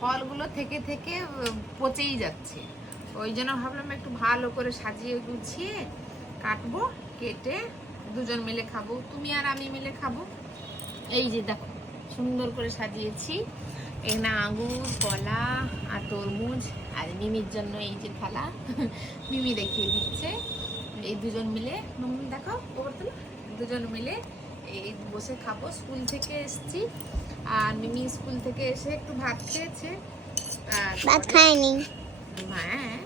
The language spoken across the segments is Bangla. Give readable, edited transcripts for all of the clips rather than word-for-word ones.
ফলগুলো থেকে থেকে পচেই যাচ্ছে। ওই জন্য ভাবলাম একটু ভালো করে সাজিয়ে গুছিয়ে কাটবো, কেটে দুজন মিলে খাবো, তুমি আর আমি মিলে খাবো। এই যে দেখো সুন্দর করে সাজিয়েছি, এখানে আঙুর, কলা আর তরমুজ, আর মিমির জন্য এই যে থালা মিমি দেখিয়ে দিচ্ছে। এই দুজন মিলে দেখো ওপর তুলো, দুজন মিলে এই বসে খাবো। স্কুল থেকে এসেছি, আর মিমি স্কুল থেকে এসে একটু ভাত খেয়েছে। ভাত খায়নি? হ্যাঁ,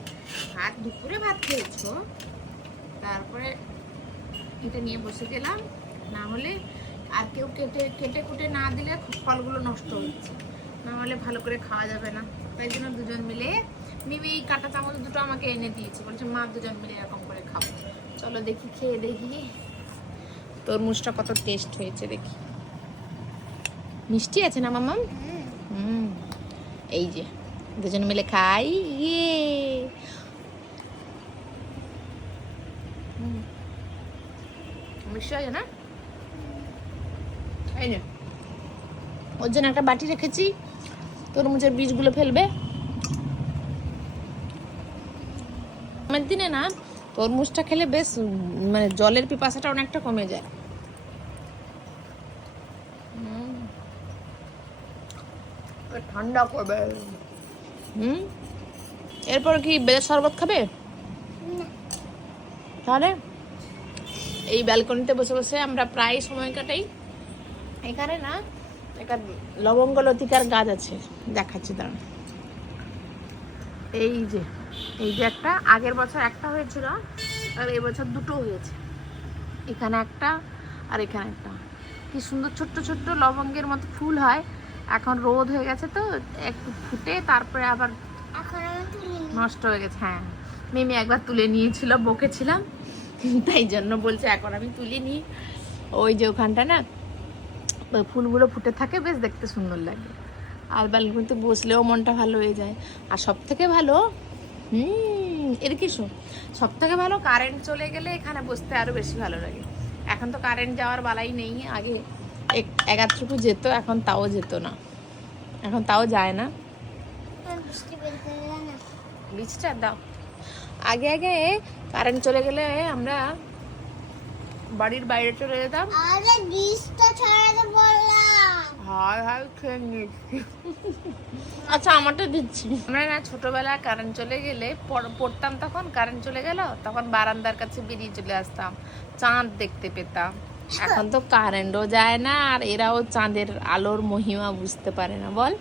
ভাত দুপুরে ভাত খেয়েছো। তারপরে এটা নিয়ে বসে গেলাম, না হলে আর কেউ কেটে কুটে না দিলে ফলগুলো নষ্ট হচ্ছে, না হলে ভালো করে খাওয়া যাবে না। তাই জন্য দুজন মিলে, মিমি এই কাঁটা চামচ দুটো আমাকে এনে দিয়েছে, বলছে মা দুজন মিলে এরকম করে খাবো। চলো দেখি, খেয়ে দেখি তরমুজটা কত টেস্ট হয়েছে, দেখি। মিষ্টি আছে না মামাম? এই যে দুজন মিলে খাই। ইয়ে মিষ্টি আছে না? এই নে, ওর জন্য একটা বাটি রেখেছি, তরমুজের বীজগুলো ফেলবে। আমার দিনে না তরমুজটা খেলে বেশ মানে জলের পিপাসাটা অনেকটা কমে যায়। ঠান্ডা করবে। এরপর কি বেলের শরবত খাবে? তাহলে এই ব্যালকনিতে বসে বসে আমরা প্রায় সময় কাটাই। এখানে না একটা লবঙ্গ লতিকার গাছ আছে, দেখাচ্ছি দাঁড়ান। এই যে একটা, আগের বছর একটা হয়েছিল আর এই বছর দুটো হয়েছে। এখানে একটা আর এখানে একটা। কি সুন্দর ছোট্ট ছোট্ট লবঙ্গের মতো ফুল হয়। এখন রোদ হয়ে গেছে তো একটু ফুটে তারপরে আবার নষ্ট হয়ে গেছে। হ্যাঁ, মিমি একবার তুলে নিয়েছিল, বকেছিলাম, তাই জন্য বলছে এখন আমি তুলে নিই। ওই যে ওখানটা না ফুলগুলো ফুটে থাকে, বেশ দেখতে সুন্দর লাগে। আর ব্যালকনিতে বসলেও মনটা ভালো হয়ে যায়। আর সব থেকে ভালো এর কিছু সব থেকে ভালো কারেন্ট চলে গেলে এখানে বসতে আরো বেশি ভালো লাগে। এখন তো কারেন্ট যাওয়ার বালাই নেই, আগে একাত্রটুকু যেত, এখন তাও যেত না, এখন তাও যায় না। বীজটা দাও। আগে আগে কারেন্ট চলে গেলে আমরা বাড়ির বাইরে চলে যেতাম। আরে বীজটা ছড়াতে বললাম। হায় হায়, খেয়ে নিচ্ছি। আচ্ছা আমারটা দিচ্ছি। আমরা না ছোটবেলায় কারেন্ট চলে গেলে পড়তাম, তখন কারেন্ট চলে গেল তখন বারান্দার কাছে বেরিয়ে চলে আসতাম, চাঁদ দেখতে পেতাম। এখন তো কারেন্টও যায় না, আর এরাও চাঁদের আলোর মহিমা বুঝতে পারে না। বল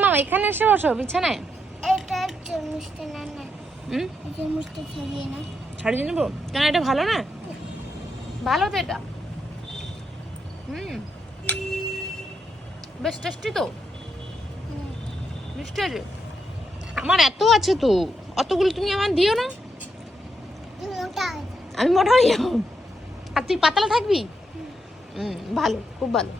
মা, এখানে এসে বসো বিছানায়। এটা চামচটা না না, এই চামচটা ছাড়িয়ে না। ছাড়িয়ে নেবো কেন? এটা ভালো না? ভালো তো এটা। বেশ টেস্টি তো, মিষ্টি আছে। আমার এত আছে তো, অতগুলো তুমি আমার দিও না, আমি মোটা হয়ে যাবো। আর তুই পাতলা থাকবি। ভালো, খুব ভালো।